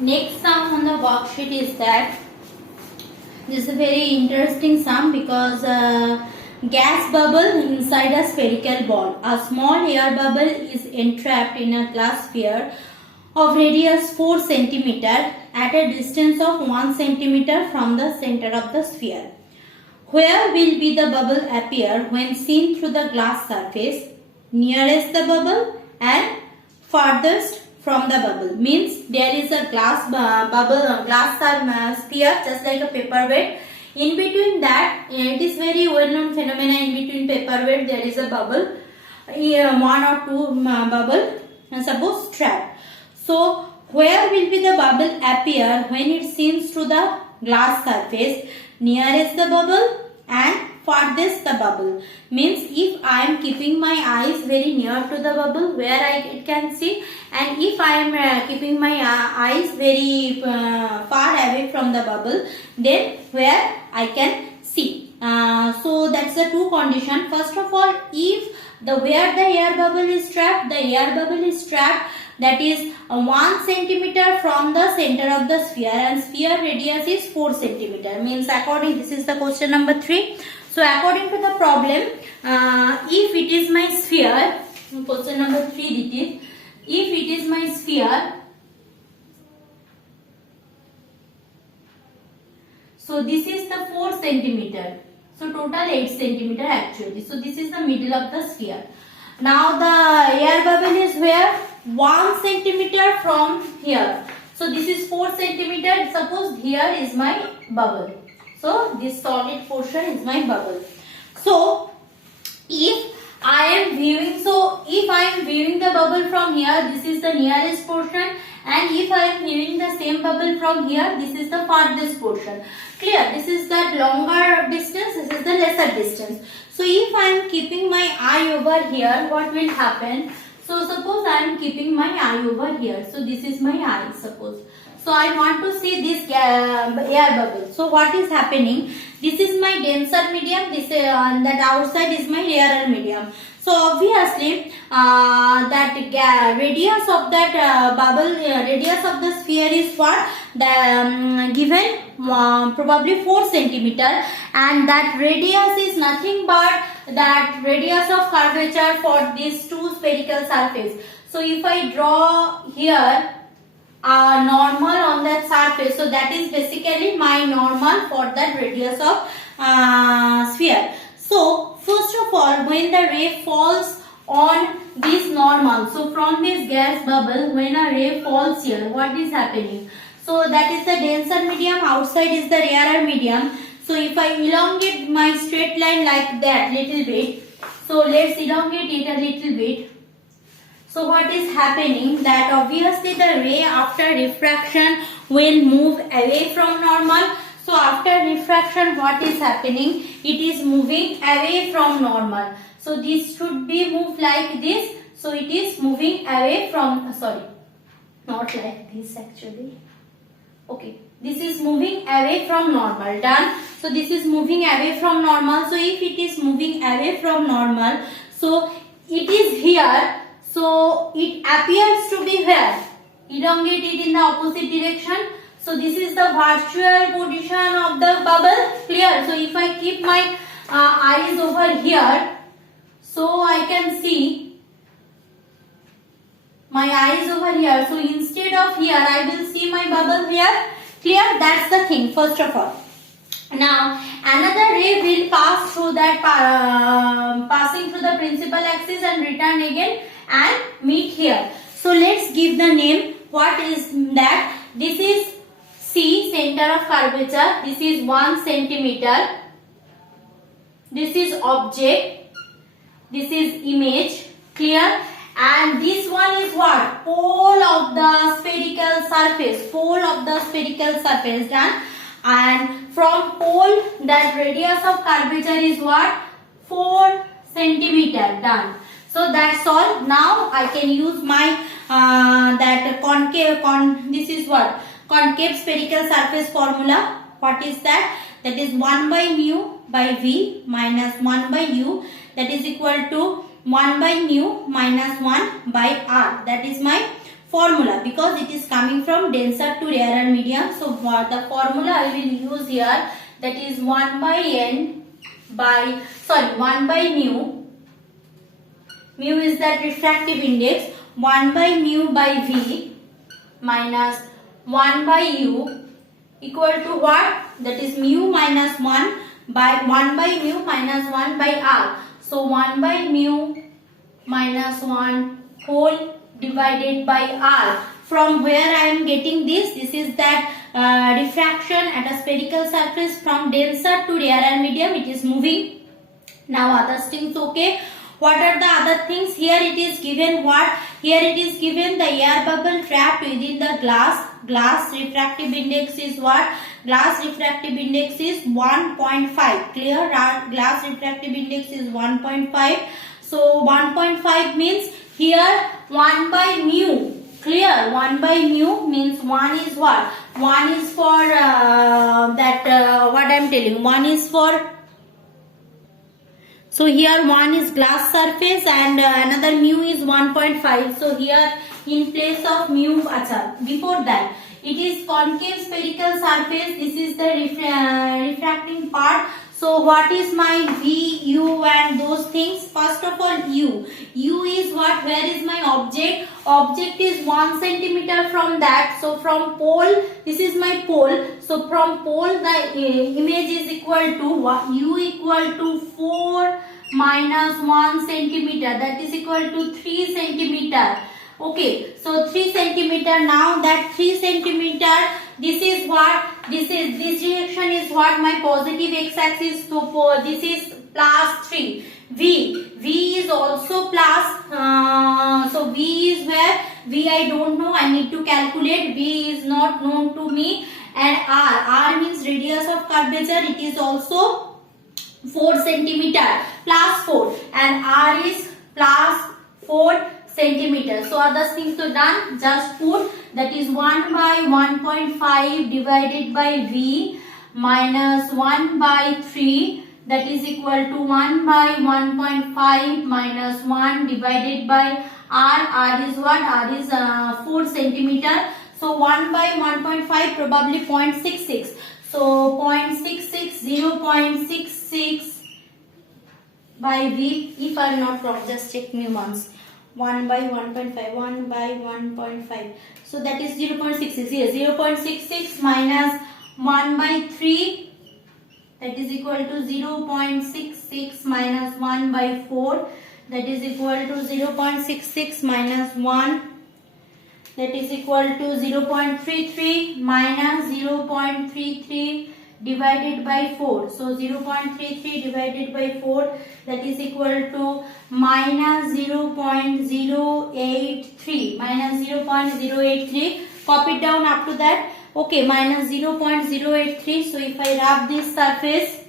Next sum on the worksheet is that this is a very interesting sum because gas bubble inside a spherical ball. A small air bubble is entrapped in a glass sphere of radius 4 cm at a distance of 1 cm from the center of the sphere. Where will be the bubble appear when seen through the glass surface? Nearest the bubble and farthest from the bubble. Means there is a glass sphere just like a paperweight. In between that, it is very well known phenomena. In between paperweight there is a bubble, one or two bubble, suppose trapped. So where will be the bubble appear when it seen through the glass surface? Nearest the bubble and farthest the bubble. Means if I am keeping my eyes very near to the bubble where it can see, and if I am keeping my eyes very far away from the bubble, then where I can see. So that's the two condition. First of all, if where the air bubble is trapped, that is 1 centimeter from the center of the sphere, and sphere radius is 4 centimeter. Means this is the question number 3. So according to the problem, if it is my sphere, question number 3 it is, if it is my sphere, so this is the 4 centimeter. So total 8 centimeter actually. So this is the middle of the sphere. Now the air bubble is where? 1 centimeter from here. So this is 4 centimeter. Suppose here is my bubble. So this solid portion is my bubble. So if I am viewing the bubble from here, this is the nearest portion, and if I am viewing the same bubble from here, this is the farthest portion. Clear? This is the longer distance, this is the lesser distance. So if I am keeping my eye over here, what will happen? So suppose I am keeping my eye over here. So this is my eye, suppose. So I want to see this air bubble. So what is happening? This is my denser medium. This that outside is my rarer medium. So obviously that radius of that bubble, radius of the sphere is what? Given probably 4 centimeter, and that radius is nothing but that radius of curvature for these two spherical surface. So if I draw here normal on that surface, so that is basically my normal for that radius of sphere. So first of all, when the ray falls on this normal, so from this gas bubble, when a ray falls here, what is happening? So that is the denser medium, outside is the rarer medium. So if I elongate my straight line like that little bit, so let's elongate it a little bit. So what is happening? That obviously the ray after refraction will move away from normal. So after refraction, what is happening? It is moving away from normal. So this should be moved like this. So it is moving away from, sorry, not like this actually. Okay, this is moving away from normal. Done. So this is moving away from normal. So if it is moving away from normal, so it is here. So it appears to be where? Elongated in the opposite direction. So this is the virtual position of the bubble. Clear? So if I keep my eyes over here, so I can see my eyes over here. So instead of here, I will see my bubble here. Clear? That's the thing, first of all. Now another ray will pass through that, passing through the principal axis and return again and meet here. So let's give the name. What is that? This is C, center of curvature. This is 1 centimeter. This is object. This is image. Clear? And this one is what? Pole of the spherical surface. Pole of the spherical surface. Done. And from pole, that radius of curvature is what? 4 centimeter. Done. So that's all. Now I can use my that concave. This is what? Concave spherical surface formula. What is that? That is 1 by mu by v minus 1 by u. That is equal to 1 by mu minus 1 by r. That is my formula, because it is coming from denser to rarer medium. So the formula I will use here, that is 1 by mu. Mu is that refractive index. 1 by mu by V minus 1 by U equal to what? That is mu minus 1 by 1 by mu minus 1 by R. So 1 by mu minus 1 whole divided by R. From where I am getting this? This is that refraction at a spherical surface from denser to rarer medium. It is moving. Now other things, okay. What are the other things? Here it is given what? Here it is given the air bubble trapped within the glass. Glass refractive index is what? Glass refractive index is 1.5. Clear? Glass refractive index is 1.5. So 1.5 means here 1 by mu. Clear? 1 by mu means 1 is what? 1 is for what I am telling. 1 is for, so here 1 is glass surface and another mu is 1.5. So here in place of mu, before that it is concave spherical surface. This is the refracting part. So what is my V, U and those things? First of all, U. U is what? Where is my object? Object is 1 centimeter from that. So from pole, this is my pole. So from pole the image is equal to U equal to 4 minus 1 centimeter. That is equal to 3 centimeter. Okay, so 3 centimeter. Now that 3 centimeter, this is what? This direction is what? My positive x-axis. So this is plus 3. V is also plus. So V is where? V I don't know. I need to calculate. V is not known to me. And R means radius of curvature. It is also 4 centimeter plus 4. And R is plus 4 centimeter. So other things are done. Just put that is 1 by 1.5 divided by V minus 1 by 3. That is equal to 1 by 1.5 minus 1 divided by R. R is what? R is 4 centimeter. So 1 by 1.5 probably 0.66. So 0.66, 0.66 by V. If I am not wrong, just check me once. 1 by 1.5, 1 by 1.5. So that is 0.66. Here 0.66 minus 1 by 3. That is equal to 0.66 minus 1 by 4. That is equal to 0.66 minus 1. That is equal to 0.33 minus 0.33 divided by 4. So 0.33 divided by 4, that is equal to minus 0.083. Minus 0.083. Copy it down up to that. Okay, minus 0.083. So if I rub this surface,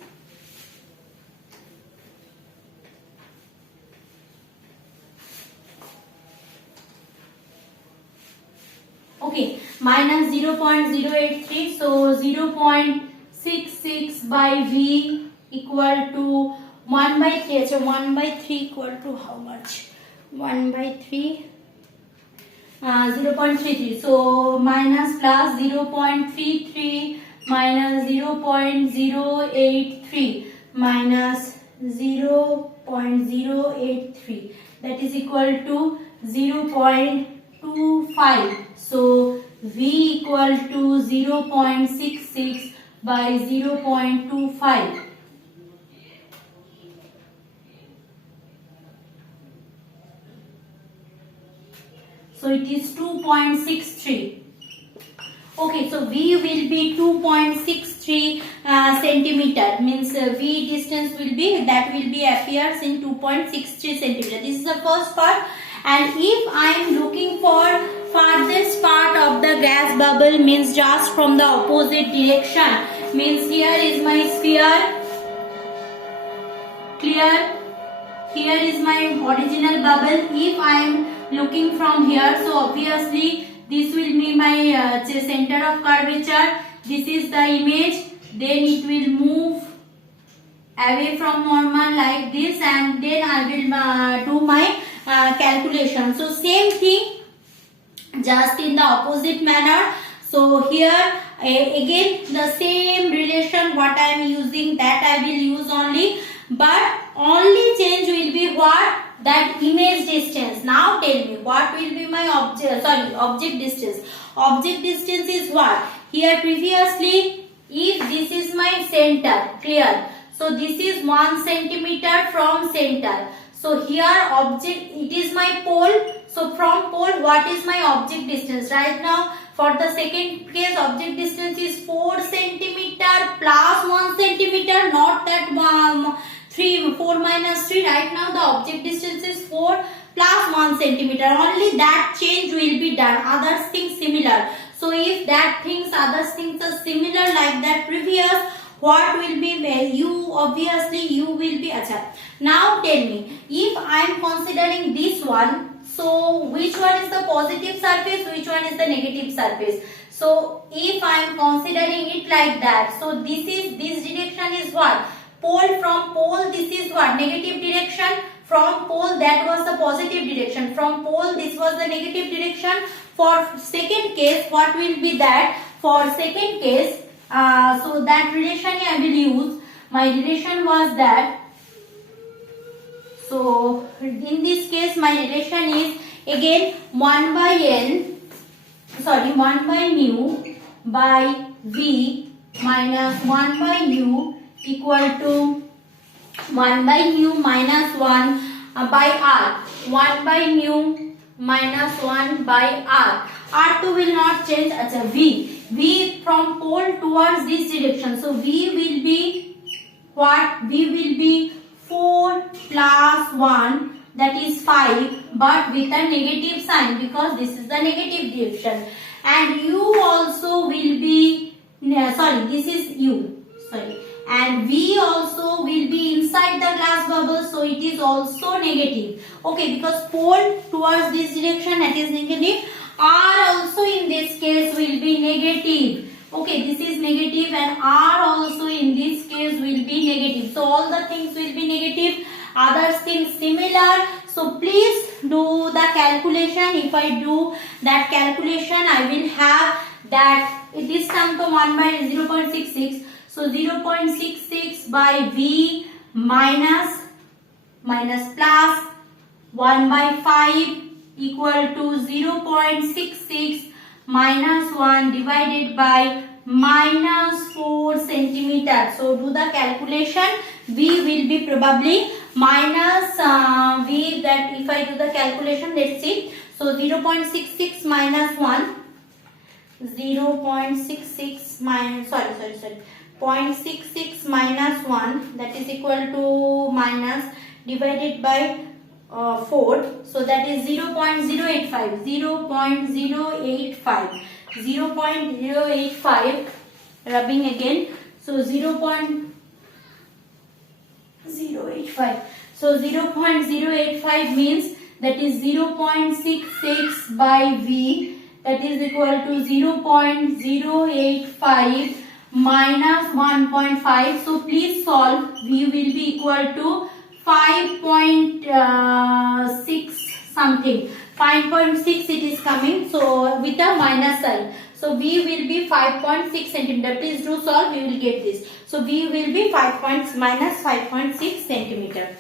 okay, minus 0.083. So 0.66 by V equal to 1 by 3. So 1 by 3 equal to how much? 1 by 3. 0.33. So minus plus 0.33 minus 0.083 minus 0.083. That is equal to 0.25. So V equal to 0.66 by 0.25. So it is 2.63. Okay, so V will be 2.63 centimeter. Means V distance will be, that will be appears in 2.63 centimeter. This is the first part. And if I am looking for farthest part of the gas bubble, means just from the opposite direction. Means here is my sphere. Clear? Here is my original bubble. If I am looking from here, so obviously this will be my center of curvature. This is the image. Then it will move away from normal like this, and then I will do my calculation. So same thing just in the opposite manner. So here again the same relation what I am using, that I will use only, but only change will be what? That image distance. Now tell me what will be my object distance. Object distance is what? Here previously, if this is my center, clear. So this is 1 centimeter from center. So here object, it is my pole. So from pole, what is my object distance? Right now, for the second case, object distance is 4 centimeter plus 1 centimeter, not that 4 minus 3. Right now, the object distance is 4 plus 1 centimeter. Only that change will be done. Other things similar. So if that things, other things are similar like that previous, what will be you? Obviously, you will be. Acha. Now tell me, if I am considering this one. So which one is the positive surface, which one is the negative surface? So if I am considering it like that, so this direction is what? Pole, from pole this is what? Negative direction. From pole that was the positive direction. From pole this was the negative direction. For second case, what will be that? For second case, so that relation I will use. My relation was that. So in this case my relation is again 1 by mu by V minus 1 by u equal to 1 by mu minus 1 by r. 1 by mu minus 1 by r. R2 will not change. Achha, V from pole towards this direction. So V will be what? V will be 4 plus 1, that is 5, but with a negative sign because this is the negative direction. And u also will be, this is u, and V also will be inside the glass bubble, so it is also negative. Okay, because pole towards this direction, that is negative. R also in this case will be negative. Okay, this is negative and R also in this case will be negative. So all the things will be negative, other things similar. So please do the calculation. If I do that calculation, I will have that this term to 1 by 0.66. So 0.66 by V minus plus 1 by 5 equal to 0.66 minus 1 divided by minus 4 centimeter. So do the calculation. V will be probably minus V, that if I do the calculation, let's see. So 0.66 minus 1, 0.66 minus 0.66 minus 1, that is equal to minus divided by 4. So that is 0.085. 0.085. Rubbing again. So 0.085. So 0.085 means that is 0.66 by V, that is equal to 0.085 minus 1.5. So please solve. V will be equal to 5.6 something. 5.6 it is coming. So with a minus sign. So V will be 5.6 centimeter. Please do solve. You will get this. So V will be minus 5.6 centimeter.